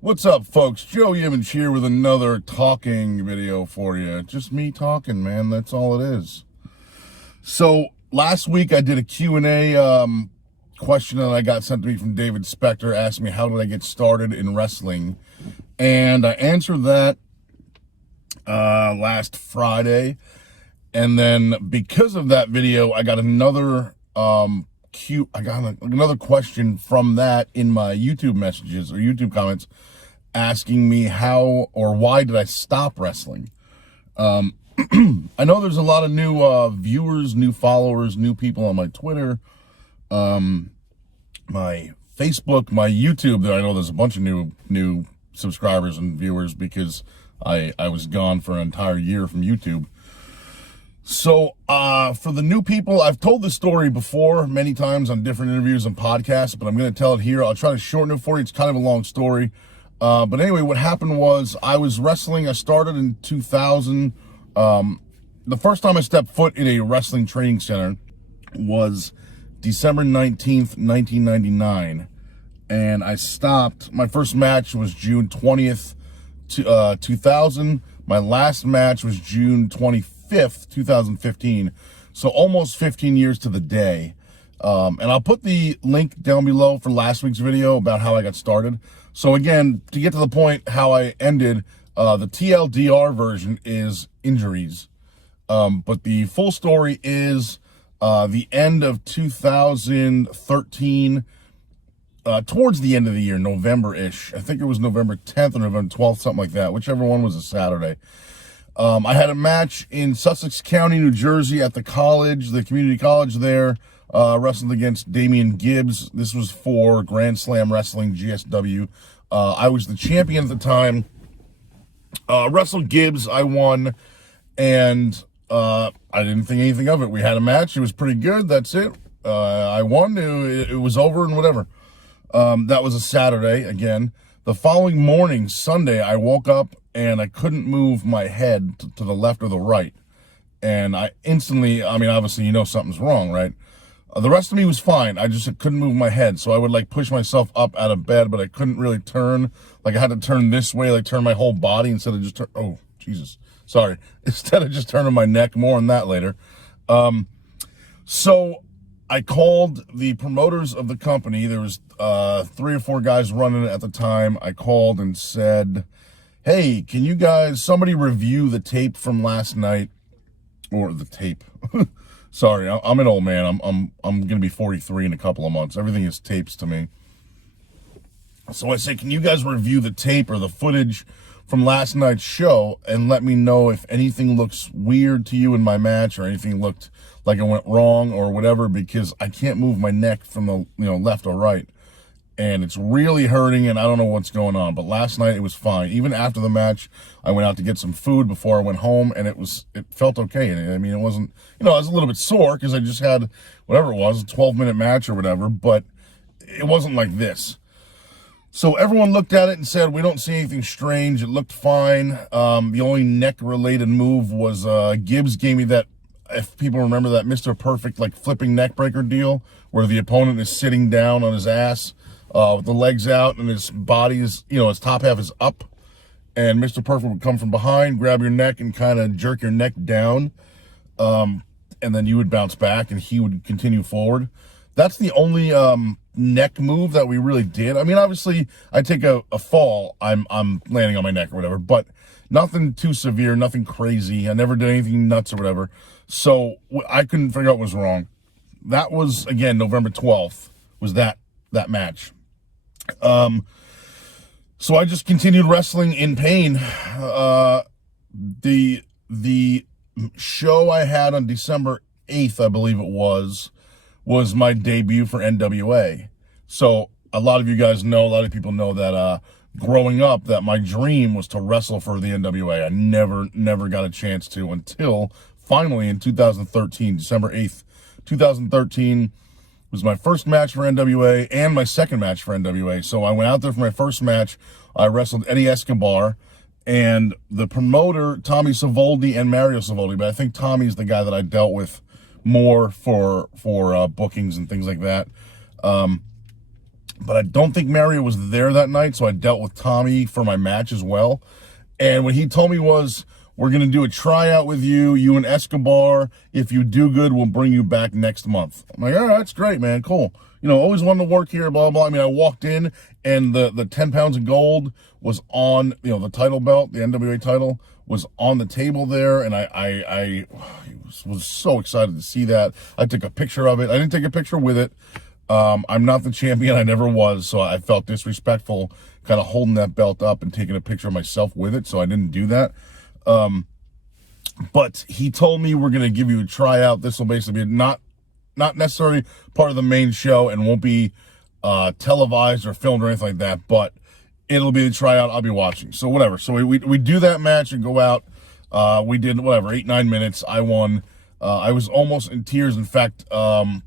What's up, folks? Joe Yimage here with another talking video for you. Just me talking, man. That's all it is. So last week I did a Q&A question that I got sent to me from David Spector, asking me how did I get started in wrestling, and I answered that last Friday. And then because of that video, I got another another question from that in my YouTube messages or YouTube comments, asking me how or why did I stop wrestling. I know there's a lot of new viewers, new followers, new people on my Twitter, my Facebook, my YouTube. There, I know there's a bunch of new subscribers and viewers because I was gone for an entire year from YouTube. So for the new people, I've told this story before many times on different interviews and podcasts, but I'm going to tell it here. I'll try to shorten it for you. It's kind of a long story. But anyway, what happened was I was wrestling. I started in 2000. The first time I stepped foot in a wrestling training center was December 19th, 1999. And I stopped. My first match was June 20th, 2000. My last match was June 25th, 2015. So almost 15 years to the day. And I'll put the link down below for last week's video about how I got started. So again, to get to the point how I ended, the TLDR version is injuries. But the full story is the end of 2013, towards the end of the year, November-ish. I think it was November 10th or November 12th, something like that. Whichever one was a Saturday. I had a match in Sussex County, New Jersey at the college, the community college there. Wrestled against Damian Gibbs. This was for Grand Slam Wrestling, GSW. I was the champion at the time. Wrestled Gibbs, I won, and I didn't think anything of it. We had a match. It was pretty good. That's it. I won. It was over and whatever. That was a Saturday again. The following morning, Sunday, I woke up and I couldn't move my head to the left or the right. And I instantly, I mean, obviously, you know something's wrong, right? The rest of me was fine. I just couldn't move my head. So I would like push myself up out of bed, but I couldn't really turn. Like I had to turn this way, like turn my whole body instead of just oh, Jesus. Sorry. Instead of just turning my neck. More on that later. So I called the promoters of the company. There was 3 or 4 guys running it at the time. I called and said, hey, can you guys, somebody review the tape from last night? Or the tape. Sorry, I'm an old man. I'm going to be 43 in a couple of months. Everything is tapes to me. So I say, can you guys review the tape or the footage from last night's show and let me know if anything looks weird to you in my match or anything looked like it went wrong or whatever, because I can't move my neck from the left or right. And it's really hurting, and I don't know what's going on. But last night, it was fine. Even after the match, I went out to get some food before I went home, and it felt okay. I mean, it wasn't, I was a little bit sore because I just had, whatever it was, a 12-minute match or whatever, but it wasn't like this. So everyone looked at it and said, we don't see anything strange. It looked fine. The only neck-related move was Gibbs gave me that, if people remember that Mr. Perfect, like, flipping neck breaker deal, where the opponent is sitting down on his ass, with the legs out, and his body is, his top half is up, and Mr. Perfect would come from behind, grab your neck, and kind of jerk your neck down, and then you would bounce back, and he would continue forward. That's the only neck move that we really did. I mean, obviously, I take a fall, I'm landing on my neck or whatever, but nothing too severe, nothing crazy. I never did anything nuts or whatever, so I couldn't figure out what was wrong. That was, again, November 12th, was that match. So I just continued wrestling in pain. The show I had on December 8th, I believe it was my debut for NWA. So a lot of you guys know, a lot of people know that, growing up, that my dream was to wrestle for the NWA. I never got a chance to until finally in 2013, December 8th, 2013, was my first match for NWA and my second match for NWA. So I went out there for my first match. I wrestled Eddie Escobar, and the promoter, Tommy Savoldi and Mario Savoldi, but I think Tommy's the guy that I dealt with more for bookings and things like that. But I don't think Mario was there that night, so I dealt with Tommy for my match as well. And what he told me was, we're going to do a tryout with you and Escobar. If you do good, we'll bring you back next month. I'm like, all right, that's great, man. Cool. You know, always wanted to work here, blah, blah. I mean, I walked in, and the 10 pounds of gold was on, you know, the title belt, the NWA title, was on the table there, and I was so excited to see that. I took a picture of it. I didn't take a picture with it. I'm not the champion. I never was, so I felt disrespectful kind of holding that belt up and taking a picture of myself with it, so I didn't do that. But he told me, we're going to give you a tryout. This will basically be not necessarily part of the main show and won't be televised or filmed or anything like that, but it'll be the tryout. I'll be watching. So whatever. So we do that match and go out. We did, whatever, 8-9 minutes. I won. I was almost in tears. In fact, Fred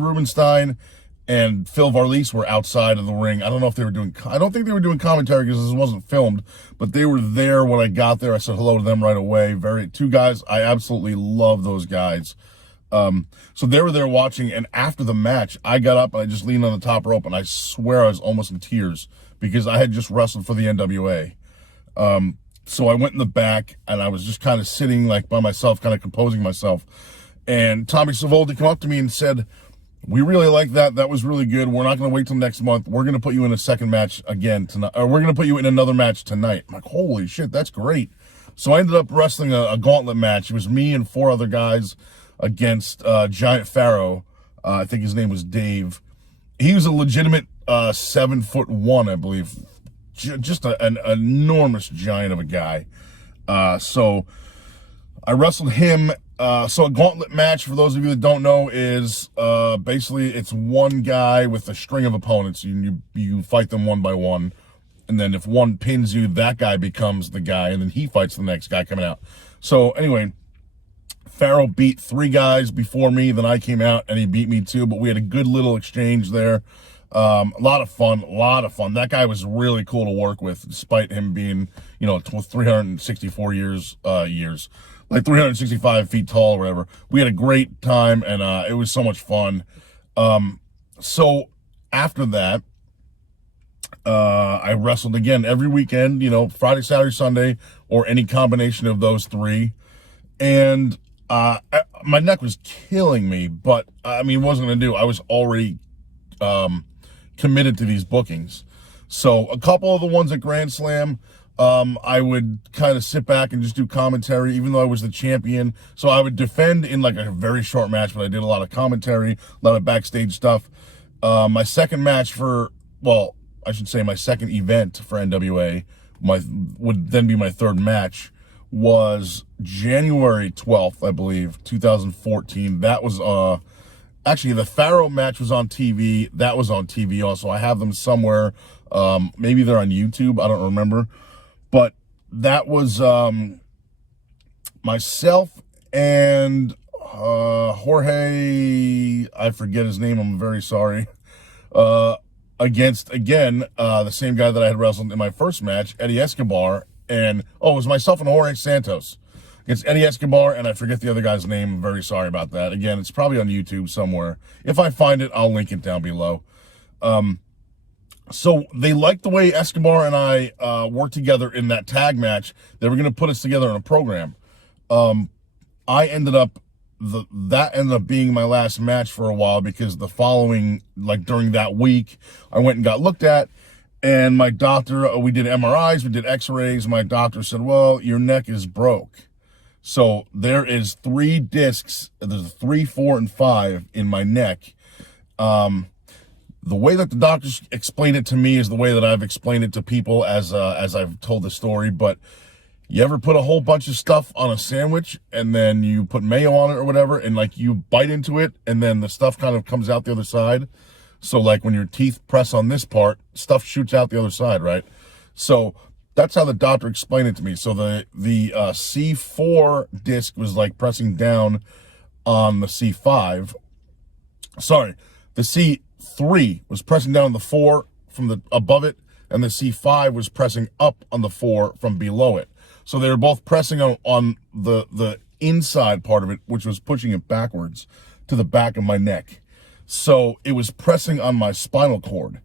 Rubenstein and Phil Varlise were outside of the ring. I don't know if they were doing, I don't think they were doing commentary because this wasn't filmed, but they were there when I got there. I said hello to them right away. Two guys, I absolutely love those guys. So they were there watching, and after the match, I got up and I just leaned on the top rope, and I swear I was almost in tears because I had just wrestled for the NWA. So I went in the back, and I was just kind of sitting like by myself, kind of composing myself. And Tommy Savoldi came up to me and said, we really like that. That was really good. We're not going to wait till next month. We're going to put you in a second match again tonight. Or we're going to put you in another match tonight. I'm like, holy shit, that's great. So I ended up wrestling a gauntlet match. It was me and 4 other guys against Giant Pharaoh. I think his name was Dave. He was a legitimate 7'1", I believe. Just an enormous giant of a guy. So I wrestled him. So a gauntlet match, for those of you that don't know, is basically it's one guy with a string of opponents. You fight them one by one, and then if one pins you, that guy becomes the guy, and then he fights the next guy coming out. So anyway, Pharaoh beat 3 guys before me, then I came out and he beat me too, but we had a good little exchange there. A lot of fun. That guy was really cool to work with, despite him being, 364 years, like 365 feet tall or whatever. We had a great time, and it was so much fun. So after that, I wrestled again every weekend, Friday, Saturday, Sunday, or any combination of those 3. And my neck was killing me, but I mean, what was I going to do? I was already committed to these bookings. So a couple of the ones at Grand Slam, I would kind of sit back and just do commentary, even though I was the champion. So I would defend in like a very short match, but I did a lot of commentary, a lot of backstage stuff. My second match my second event for NWA, would then be my third match, was January 12th, I believe, 2014. That was, actually, the Pharaoh match was on TV. That was on TV also. I have them somewhere. Maybe they're on YouTube. I don't remember. But that was myself and Jorge, I forget his name, I'm very sorry, against, again, the same guy that I had wrestled in my first match, Eddie Escobar. And, it was myself and Jorge Santos against Eddie Escobar, and I forget the other guy's name. I'm very sorry about that. Again, it's probably on YouTube somewhere. If I find it, I'll link it down below. So they liked the way Escobar and I worked together in that tag match. They were going to put us together in a program. That ended up being my last match for a while, because the following, like during that week, I went and got looked at, and my doctor, we did MRIs, we did x-rays. My doctor said, well, your neck is broke. So there is 3 discs, there's 3, 4, and 5 in my neck. The way that the doctors explained it to me is the way that I've explained it to people as I've told the story. But you ever put a whole bunch of stuff on a sandwich and then you put mayo on it or whatever, and like you bite into it and then the stuff kind of comes out the other side? So like when your teeth press on this part, stuff shoots out the other side, right? So that's how the doctor explained it to me. So the C4 disc was like pressing down on the C5. Sorry, the C3 was pressing down on the 4 from the above it, and the C5 was pressing up on the 4 from below it. So they were both pressing on the inside part of it, which was pushing it backwards to the back of my neck. So it was pressing on my spinal cord.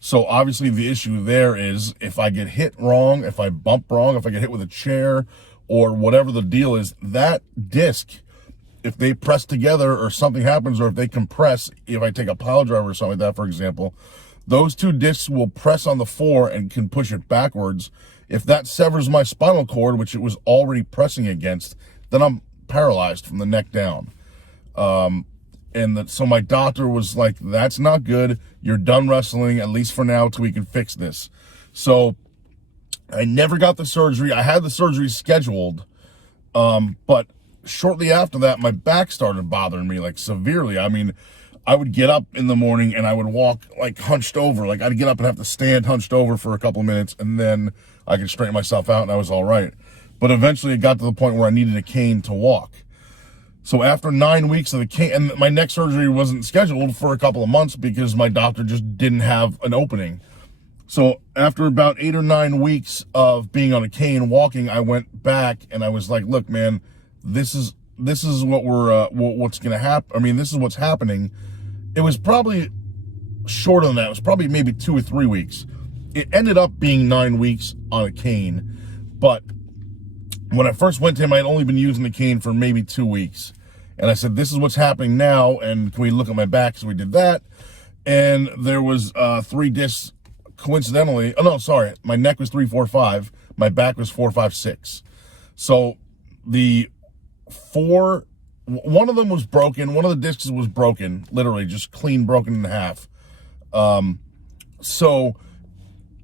So obviously the issue there is if I get hit wrong, if I bump wrong, if I get hit with a chair or whatever the deal is, that disc, if they press together or something happens, or if they compress, if I take a pile driver or something like that, for example, those two discs will press on the floor and can push it backwards. If that severs my spinal cord, which it was already pressing against, then I'm paralyzed from the neck down. So my doctor was like, that's not good. You're done wrestling, at least for now, till we can fix this. So I never got the surgery. I had the surgery scheduled, but shortly after that, my back started bothering me, like, severely. I mean, I would get up in the morning and I would walk, like, hunched over. Like, I'd get up and have to stand hunched over for a couple of minutes, and then I could straighten myself out and I was all right. But eventually it got to the point where I needed a cane to walk. So after 9 weeks of the cane, and my neck surgery wasn't scheduled for a couple of months because my doctor just didn't have an opening. So after about 8 or 9 weeks of being on a cane walking, I went back and I was like, look, man, this is what what's going to happen. I mean, this is what's happening. It was probably shorter than that. It was probably maybe 2 or 3 weeks. It ended up being 9 weeks on a cane, but when I first went to him, I had only been using the cane for maybe 2 weeks. And I said, this is what's happening now, and can we look at my back? So we did that. And there was 3 discs, coincidentally. Oh, no, sorry. My neck was 3, 4, 5. My back was 4, 5, 6. So one of them was broken. One of the discs was broken, literally just clean broken in half. So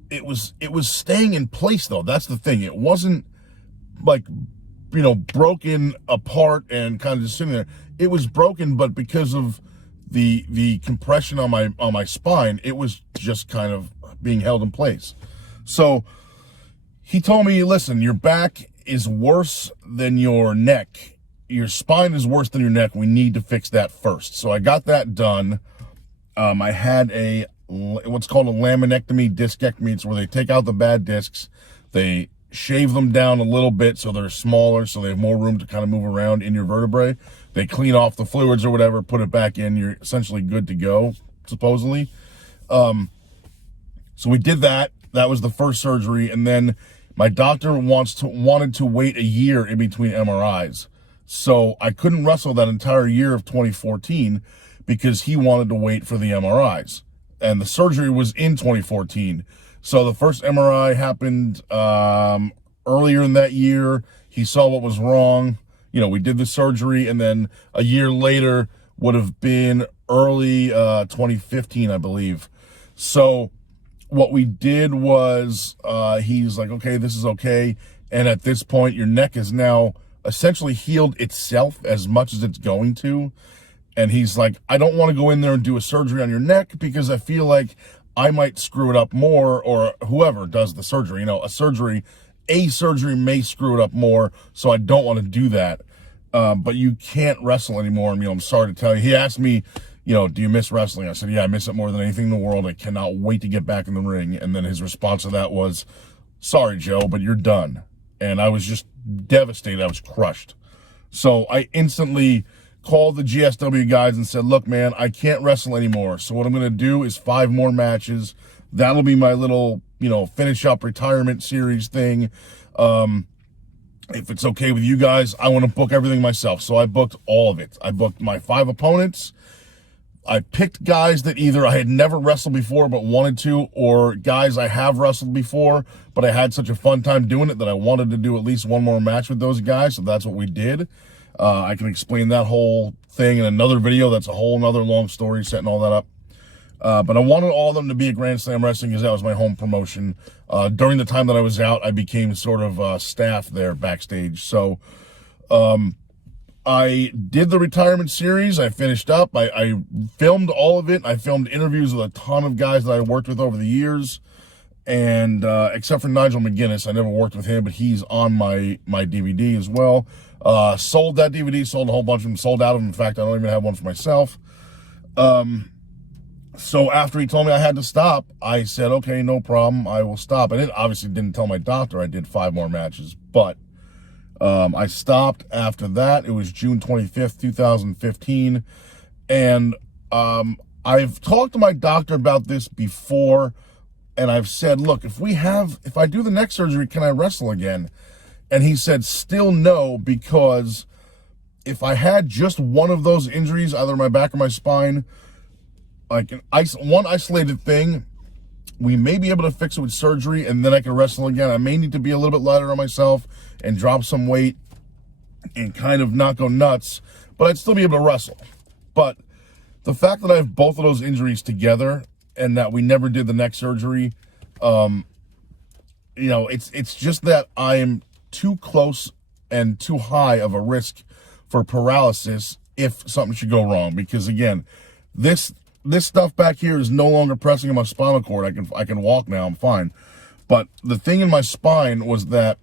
it was staying in place, though. That's the thing. It wasn't like, broken apart and kind of just sitting there. It was broken, but because of the compression on my spine, it was just kind of being held in place. So he told me, listen, your back is worse than your neck. Your spine is worse than your neck. We need to fix that first. So I got that done. I had what's called a laminectomy, discectomy. It's where they take out the bad discs. They shave them down a little bit so they're smaller, so they have more room to kind of move around in your vertebrae. They clean off the fluids or whatever, put it back in. You're essentially good to go, supposedly. So we did that. That was the first surgery. And then my doctor wanted to wait a year in between MRIs. So I couldn't wrestle that entire year of 2014 because he wanted to wait for the MRIs. And the surgery was in 2014. So the first MRI happened earlier in that year. He saw what was wrong. We did the surgery, and then a year later would have been early 2015, I believe. So what we did was he's like, okay, this is okay. And at this point, your neck is now essentially healed itself as much as it's going to. And he's like, I don't want to go in there and do a surgery on your neck because I feel like I might screw it up more, or whoever does the surgery. A surgery may screw it up more, so I don't want to do that. But you can't wrestle anymore. I'm sorry to tell you. He asked me, do you miss wrestling? I said, yeah, I miss it more than anything in the world. I cannot wait to get back in the ring. And then his response to that was, sorry, Joe, but you're done. And I was just devastated. I was crushed. So I instantly called the GSW guys and said, look, man, I can't wrestle anymore. So what I'm going to do is 5 more matches. That'll be my little, finish up retirement series thing. If it's okay with you guys, I want to book everything myself. So I booked all of it. I booked my 5 opponents. I picked guys that either I had never wrestled before but wanted to, or guys I have wrestled before, but I had such a fun time doing it that I wanted to do at least 1 more match with those guys. So that's what we did. I can explain that whole thing in another video. That's a whole nother long story, setting all that up. But I wanted all of them to be at Grand Slam Wrestling because that was my home promotion. During the time that I was out, I became sort of staff there backstage. So I did the retirement series. I finished up. I filmed all of it. I filmed interviews with a ton of guys that I worked with over the years. And except for Nigel McGuinness, I never worked with him, but he's on my DVD as well. Sold that DVD, sold a whole bunch of them, sold out of them. In fact, I don't even have one for myself. So after he told me I had to stop, I said, okay, no problem, I will stop. I obviously didn't tell my doctor I did 5 more matches, but I stopped after that. It was June 25th, 2015. And I've talked to my doctor about this before, and I've said, look, if I do the neck surgery, can I wrestle again? And he said, still no, because if I had just one of those injuries, either my back or my spine, like one isolated thing, we may be able to fix it with surgery, and then I can wrestle again. I may need to be a little bit lighter on myself and drop some weight and kind of not go nuts, but I'd still be able to wrestle. But the fact that I have both of those injuries together and that we never did the neck surgery, it's just that I am too close and too high of a risk for paralysis if something should go wrong. Because again, this stuff back here is no longer pressing on my spinal cord. I can walk now, I'm fine. But the thing in my spine was that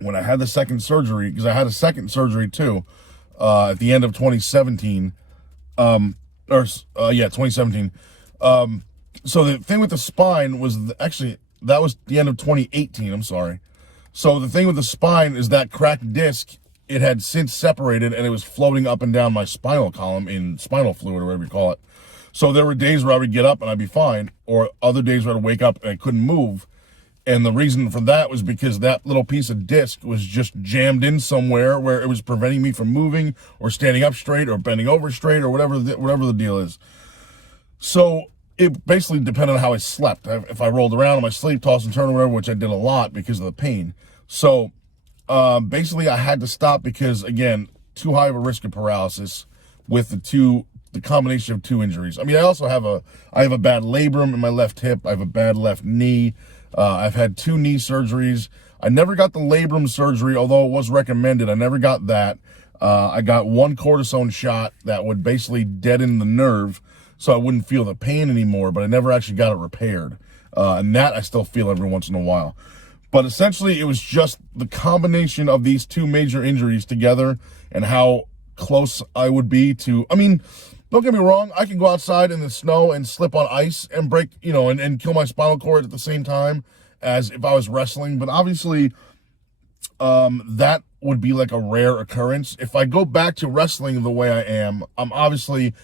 when I had the second surgery, because I had a second surgery too, at the end of 2017, 2017. So the thing with the spine was that was the end of 2018, I'm sorry. So the thing with the spine is that cracked disc, it had since separated and it was floating up and down my spinal column in spinal fluid or whatever you call it. So there were days where I would get up and I'd be fine, or other days where I'd wake up and I couldn't move. And the reason for that was because that little piece of disc was just jammed in somewhere where it was preventing me from moving or standing up straight or bending over straight or whatever the deal is. So it basically depended on how I slept. If I rolled around in my sleep, toss and turn or whatever, which I did a lot because of the pain. So basically I had to stop because, again, too high of a risk of paralysis with the combination of two injuries. I mean, I also have a bad labrum in my left hip. I have a bad left knee. I've had 2 knee surgeries. I never got the labrum surgery, although it was recommended. I never got that. I got 1 cortisone shot that would basically deaden the nerve so I wouldn't feel the pain anymore, but I never actually got it repaired. And that I still feel every once in a while. But essentially, it was just the combination of these 2 major injuries together and how close I would be to, I mean, don't get me wrong, I can go outside in the snow and slip on ice and break, and kill my spinal cord at the same time as if I was wrestling. But obviously, that would be like a rare occurrence. If I go back to wrestling the way I am, I'm obviously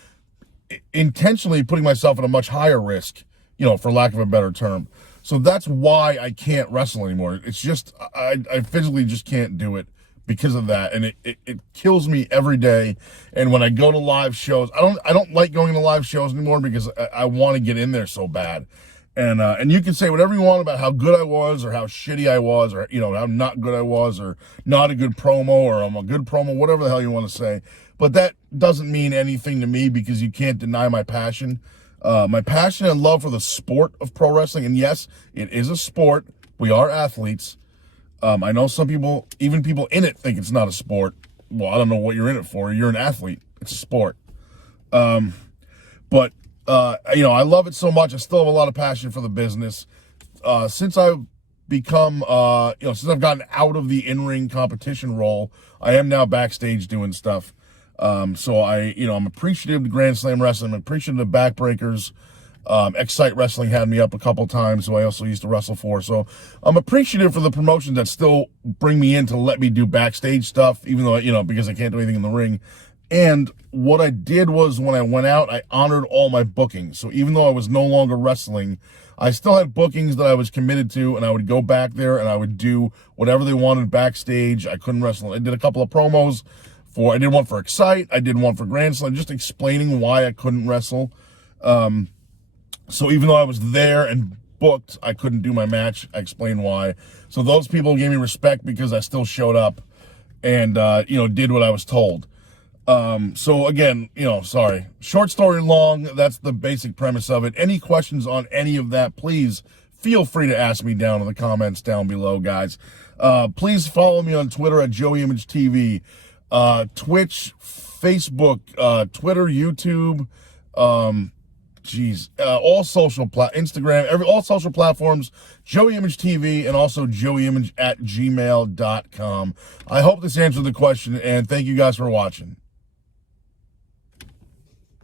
intentionally putting myself at a much higher risk, for lack of a better term. So that's why I can't wrestle anymore. It's just, I physically just can't do it because of that. And it kills me every day. And when I go to live shows, I don't like going to live shows anymore because I want to get in there so bad. And you can say whatever you want about how good I was or how shitty I was or, how not good I was or not a good promo or I'm a good promo, whatever the hell you want to say. But that doesn't mean anything to me because you can't deny my passion. My passion and love for the sport of pro wrestling. And yes, it is a sport. We are athletes. I know some people, even people in it, think it's not a sport. Well, I don't know what you're in it for. You're an athlete. It's a sport. But I love it so much. I still have a lot of passion for the business. Since I've become, since I've gotten out of the in-ring competition role, I am now backstage doing stuff. So I'm appreciative of Grand Slam Wrestling. I'm appreciative of Backbreakers. Excite Wrestling had me up a couple times, who I also used to wrestle for. So I'm appreciative for the promotions that still bring me in to let me do backstage stuff, even though, because I can't do anything in the ring. And what I did was when I went out, I honored all my bookings. So even though I was no longer wrestling, I still had bookings that I was committed to, and I would go back there and I would do whatever they wanted backstage. I couldn't wrestle. I did a couple of promos. I did one for Excite. I did one for Grand Slam, just explaining why I couldn't wrestle. So even though I was there and booked, I couldn't do my match. I explained why. So those people gave me respect because I still showed up and, did what I was told. So again, sorry. Short story long, that's the basic premise of it. Any questions on any of that, please feel free to ask me down in the comments down below, guys. Please follow me on Twitter at JoeyImageTV. Twitch, Facebook, Twitter, YouTube, all social Instagram, all social platforms, Joey Image TV, and also joeyimage@gmail.com. I hope this answered the question, and thank you guys for watching.